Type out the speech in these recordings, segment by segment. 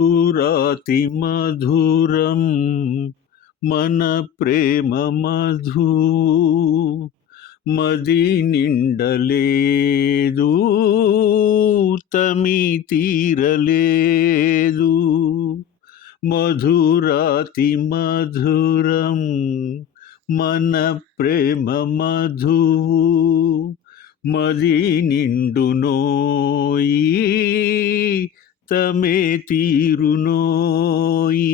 మధురాతి మధురం మన ప్రేమ మధు మది నిండలేదు తమి తీరలేదు మధురాతి మధురం మన ప్రేమ మధువు మది నిండునోయి తమే తీరునోయి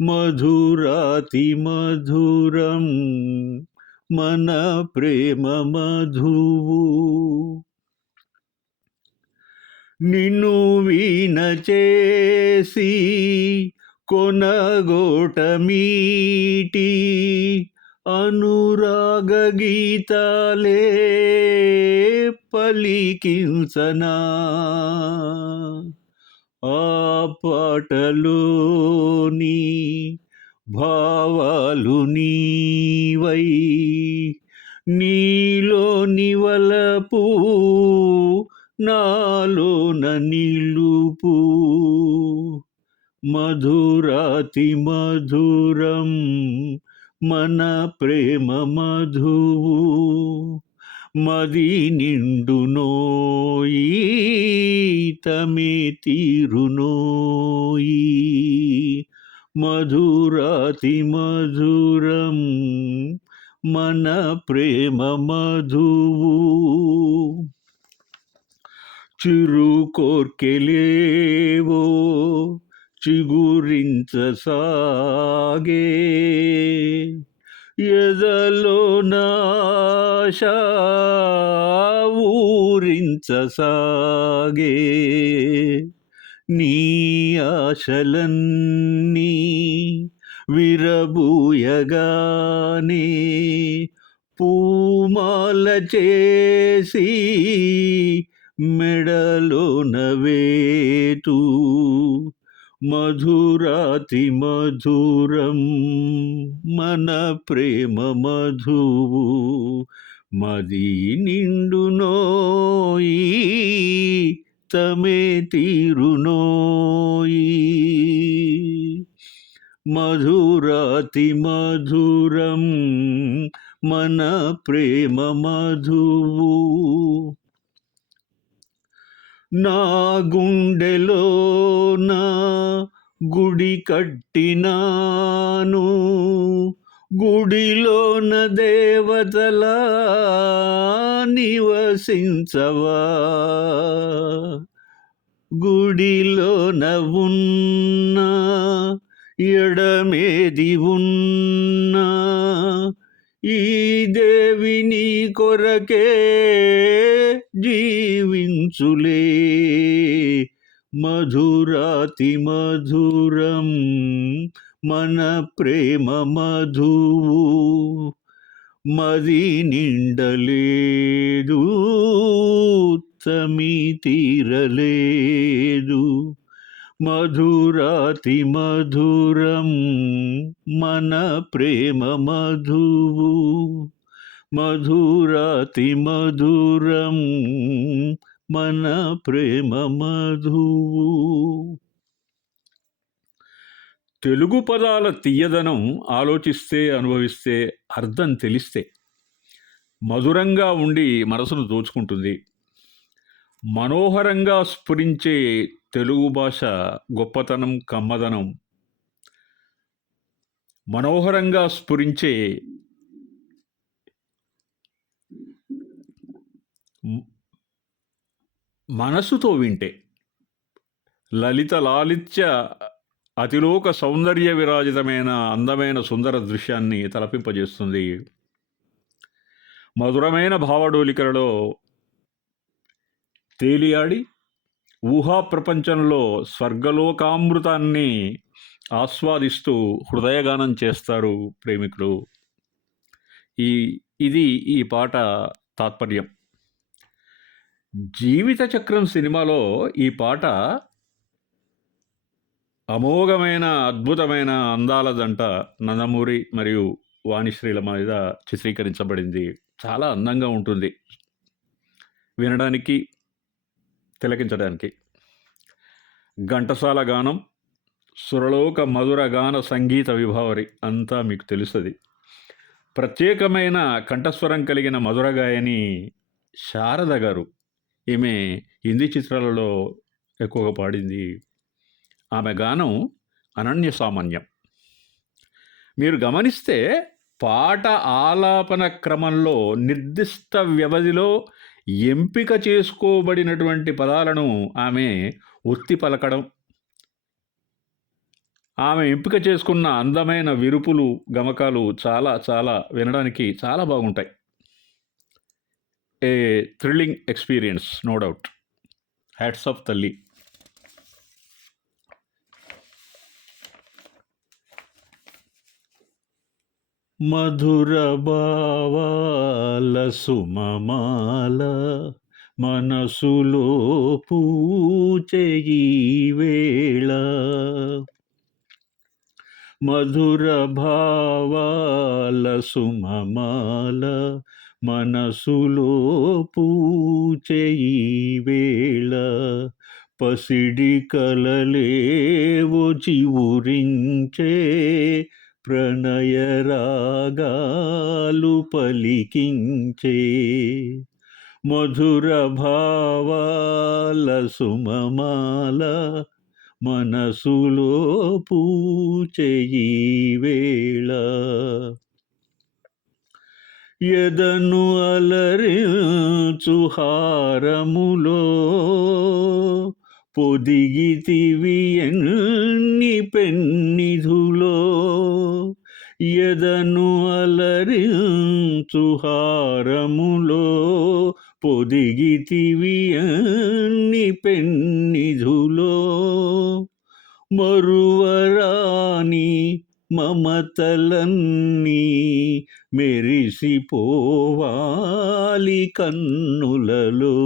మధురాతి మధురం మన ప్రేమ మధువు నిన్ను వీణ చేసి కొనగోట మీటి అనురాగ గీతాలే పలికించనా ఆ పాటలోని భావాలు నీవై నీలోని వలపు నాలోన నిలుపు మధురాతి మధురం మన ప్రేమ మధువు మది నిండునోయి తమే తీరునోయి మధురాతి మధురం మన ప్రేమ మధువు చిరు కోర్కెలేవో చిగురించసాగే ఎదలో నాశ ఊరించసాగే నీ ఆశలన్నీ విరబూయగానే పూమాల చేసి మెడలోన వేతు మధురాతి మధురం మన ప్రేమ మధువు మది నిండునోయి తమే తీరునోయి మధురాతి మధురం మన ప్రేమ మధువు నా గుండెలోన గుడి కట్టినాను గుడిలోన దేవతలా నివసించవా గుడిలోన ఉన్నా ఎడమేది ఉన్నా ఈ దేవి నీ కొరకే జీవించులే మధురాతి మధురం మన ప్రేమ మధువు మది నిండలేదు తమి తీరలేదు మధురాతి మధురం మన ప్రేమ మధువు మధురాతి మధురం మన ప్రేమ మధువు. తెలుగు పదాల తీయదనం ఆలోచిస్తే అనుభవిస్తే అర్థం తెలిస్తే మధురంగా ఉండి మనసును దోచుకుంటుంది. మనోహరంగా స్ఫురించే తెలుగు భాష గొప్పతనం కమ్మదనం మనోహరంగా స్ఫురించే మనసుతో వింటే లలిత లాలిత్య అతిలోక సౌందర్య విరాజితమైన అందమైన సుందర దృశ్యాన్ని తలపింపజేస్తుంది. మధురమైన భావడోలికలలో తేలియాడి ఊహా ప్రపంచంలో స్వర్గలోకామృతాన్ని ఆస్వాదిస్తూ హృదయగానం చేస్తారు ప్రేమికులు. ఇది ఈ పాట తాత్పర్యం. జీవిత చక్రం సినిమాలో ఈ పాట అమోఘమైన అద్భుతమైన అందాల జంట నందమూరి మరియు వాణిశ్రీల మీద చిత్రీకరించబడింది. చాలా అందంగా ఉంటుంది వినడానికి, తిలకించడానికి. ఘంటసాల గానం, సురలోక మధుర గాన సంగీత విభావరి అంతా మీకు తెలుస్తుంది. ప్రత్యేకమైన కంఠస్వరం కలిగిన మధుర గాయని శారద గారు. ఈమె హిందీ చిత్రాలలో ఎక్కువగా పాడింది. ఆమె గానం అనన్య సామాన్యం. మీరు గమనిస్తే పాట ఆలాపన క్రమంలో నిర్దిష్ట వ్యవధిలో ఎంపిక చేసుకోబడినటువంటి పదాలను ఆమె ఒత్తి పలకడం, ఆమె ఎంపిక చేసుకున్న అందమైన విరుపులు, గమకాలు చాలా చాలా వినడానికి చాలా బాగుంటాయి. A thrilling experience, no doubt. Hats off తల్లి. మధుర భావాల సుమమాల మనసులో పూచెయి వేళ, మధుర భావాల సుమమాల మనసులో పూచెయి వేళ, పసిడి కలలేవో చివురించే ప్రణయ రాగాలు పలికించే, మధుర భావాల సుమమాల మనసులో పూచెయి వేళ, ఎదను అలరించు హారములో పొదిగితివి ఎన్ని పెన్నిధులో, ఎదను అలరించు హారములో పొదిగితివి ఎన్ని పెన్నిధులో, మరువరాని మమతలన్నీ మెరిసిపోవాలి కన్నులలో,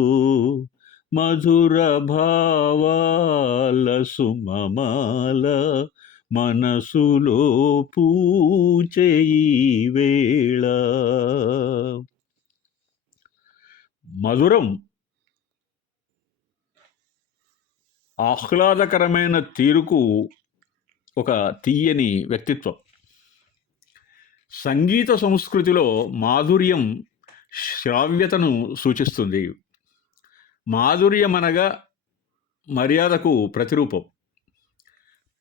మధుర భావాల సుమమాల మనసులో పూచెయి వేళ. మధురం ఆహ్లాదకరమైన తీరుకు ఒక తీయని వ్యక్తిత్వం. సంగీత సంస్కృతిలో మాధుర్యం శ్రావ్యతను సూచిస్తుంది. మాధుర్యం అనగా మర్యాదకు ప్రతిరూపం.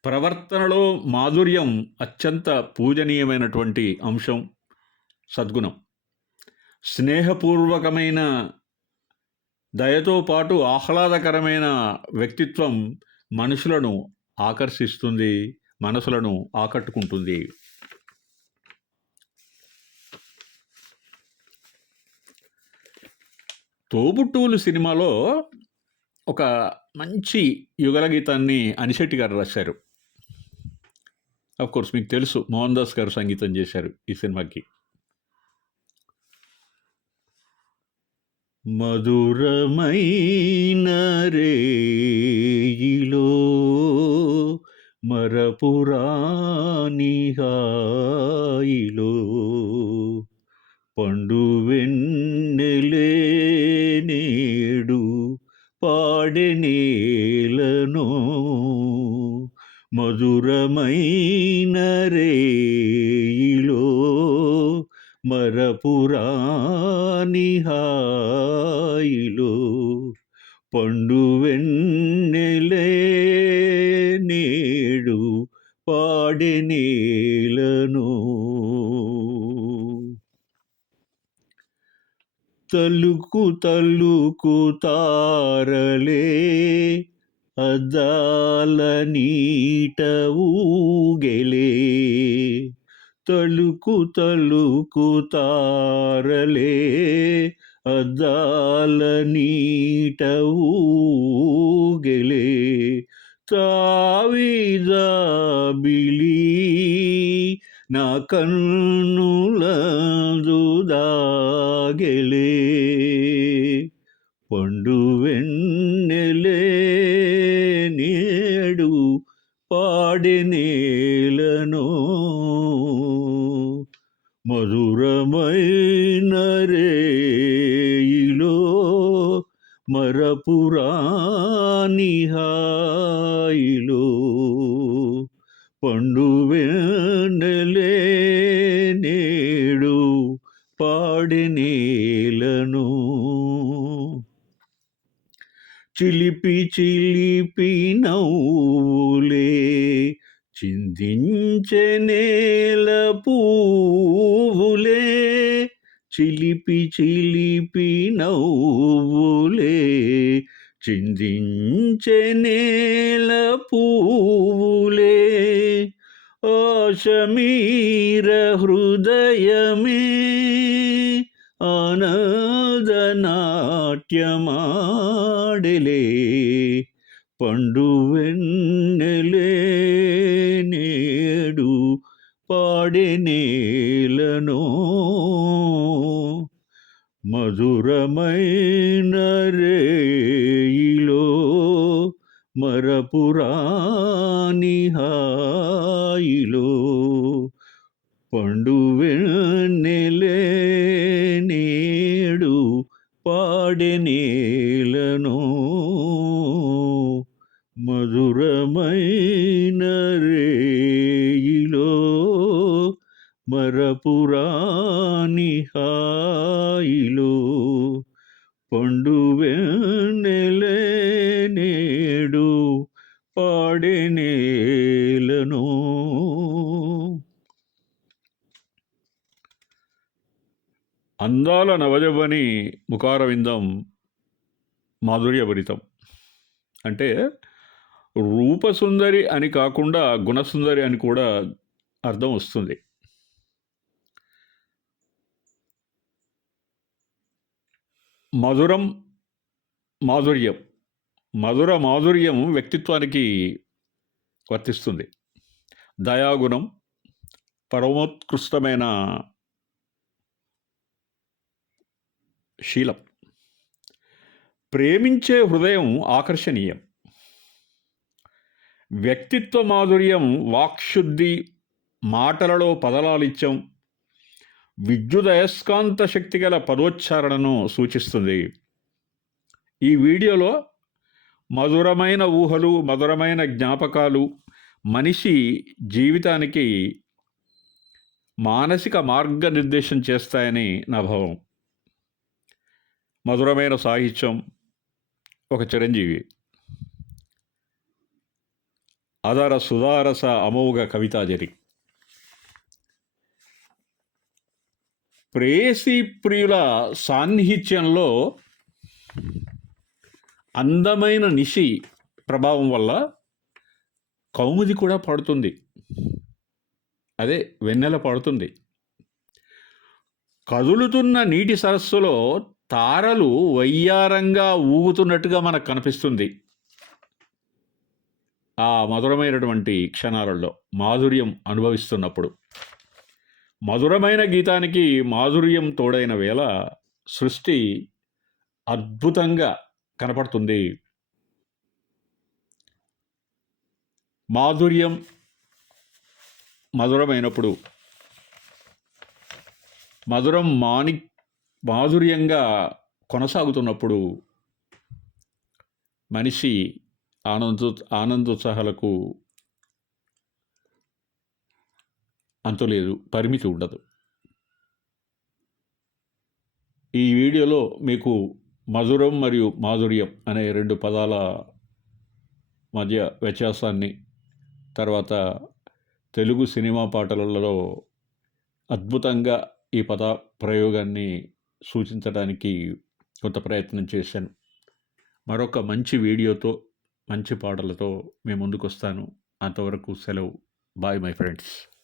ప్రవర్తనలో మాధుర్యం అత్యంత పూజనీయమైనటువంటి అంశం, సద్గుణం. స్నేహపూర్వకమైన దయతో పాటు ఆహ్లాదకరమైన వ్యక్తిత్వం మనుషులను ఆకర్షిస్తుంది, మనసులను ఆకట్టుకుంటుంది. తోబుట్టువులు సినిమాలో ఒక మంచి యుగల గీతాన్ని అనిశెట్టి గారు రాశారు. కోర్స్ మీకు తెలుసు, మోహన్ దాస్ గారు సంగీతం చేశారు ఈ సినిమాకి. మధురమైన రేయిలో మరపురాని హాయిలో పండు వెన్నెలే నేడు పాడెనేలను, మధురమైన రేయిలో మరపురాని హాయిలో పండు వెన్నెలే నేడు పాడెనేలను, తలుకు తలుకు తారలే అద్దాల నీట ఊగెలే, తలుకు తలుకు తారలే అద్దాల నీట ఊగెలే, తావిజాబిలి నా కన్నులందు దాగెలే, పండు వెన్నెలే నేడు పాడెనేలను, మధురమైన రేయిలో మరపురాని హాయిలో పండు వెన్నెలే నేడు పాడెనేలను చిలిపి చిలిపి నవ్వులే చిందించె నేల పువ్వులే చిలిపి చిలిపి నవ్వులే చిందించె నేల పువ్వులే ఆశమీర హృదయమే ఆనందనాట్యమాడెలే పండు వెన్నెలే నేడు పాడెనేలను మధురమైన రేయిలో మరపురాని హాయిలో పండు వెన్నెలే నేడు పాడెనేలను మధురమైన రేయిలో మరపురాని హాయిలో పండు వెన్నెలే నేడు పాడెనేలను. అందాల నవజవని ముఖారవిందం మాధుర్యభరితం. అంటే రూపసుందరి అని కాకుండా గుణసుందరి అని కూడా అర్థం వస్తుంది. మధురం మాధుర్యం, మధుర మాధుర్యం వ్యక్తిత్వానికి వర్తిస్తుంది. దయాగుణం పరమోత్కృష్టమైన శీలం. ప్రేమించే హృదయం ఆకర్షణీయం. వ్యక్తిత్వ మాధుర్యం వాక్శుద్ధి, మాటలలో పదలాలిత్యం, విద్యుదయస్కాంత శక్తి గల పదోచ్చారణను సూచిస్తుంది. ఈ వీడియోలో మధురమైన ఊహలు, మధురమైన జ్ఞాపకాలు మనిషి జీవితానికి మానసిక మార్గనిర్దేశం చేస్తాయని నా భావం. మధురమైన సాహిత్యం, ఒక చిరంజీవి, అదర సుధారస అమోఘ కవితాజరి. ప్రేయసీ ప్రియుల సాన్నిహిత్యంలో అందమైన నిశి ప్రభావం వల్ల కౌముది కూడా పాడుతుంది. అదే వెన్నెల పాడుతుంది. కదులుతున్న నీటి సరస్సులో తారలు వయ్యారంగా ఊగుతున్నట్టుగా మనకు కనిపిస్తుంది. ఆ మధురమైనటువంటి క్షణాలలో మాధుర్యం అనుభవిస్తున్నప్పుడు. మధురమైన గీతానికి మాధుర్యం తోడైన వేళ సృష్టి అద్భుతంగా కనపడుతుంది. మాధుర్యం మధురమైనప్పుడు, మధురం మాధుర్యంగా కొనసాగుతున్నప్పుడు మనిషి ఆనందోత్సాహాలకు అంతులేదు, పరిమితి ఉండదు. ఈ వీడియోలో మీకు మధురం మరియు మాధుర్యం అనే రెండు పదాల మధ్య వ్యత్యాసాన్ని, తర్వాత తెలుగు సినిమా పాటలలో అద్భుతంగా ఈ పద ప్రయోగాన్ని సూచించడానికి కొంత ప్రయత్నం చేశాను. మరొక మంచి వీడియోతో, మంచి పాటలతో మీ ముందుకు వస్తాను. అంతవరకు సెలవు. Bye my friends.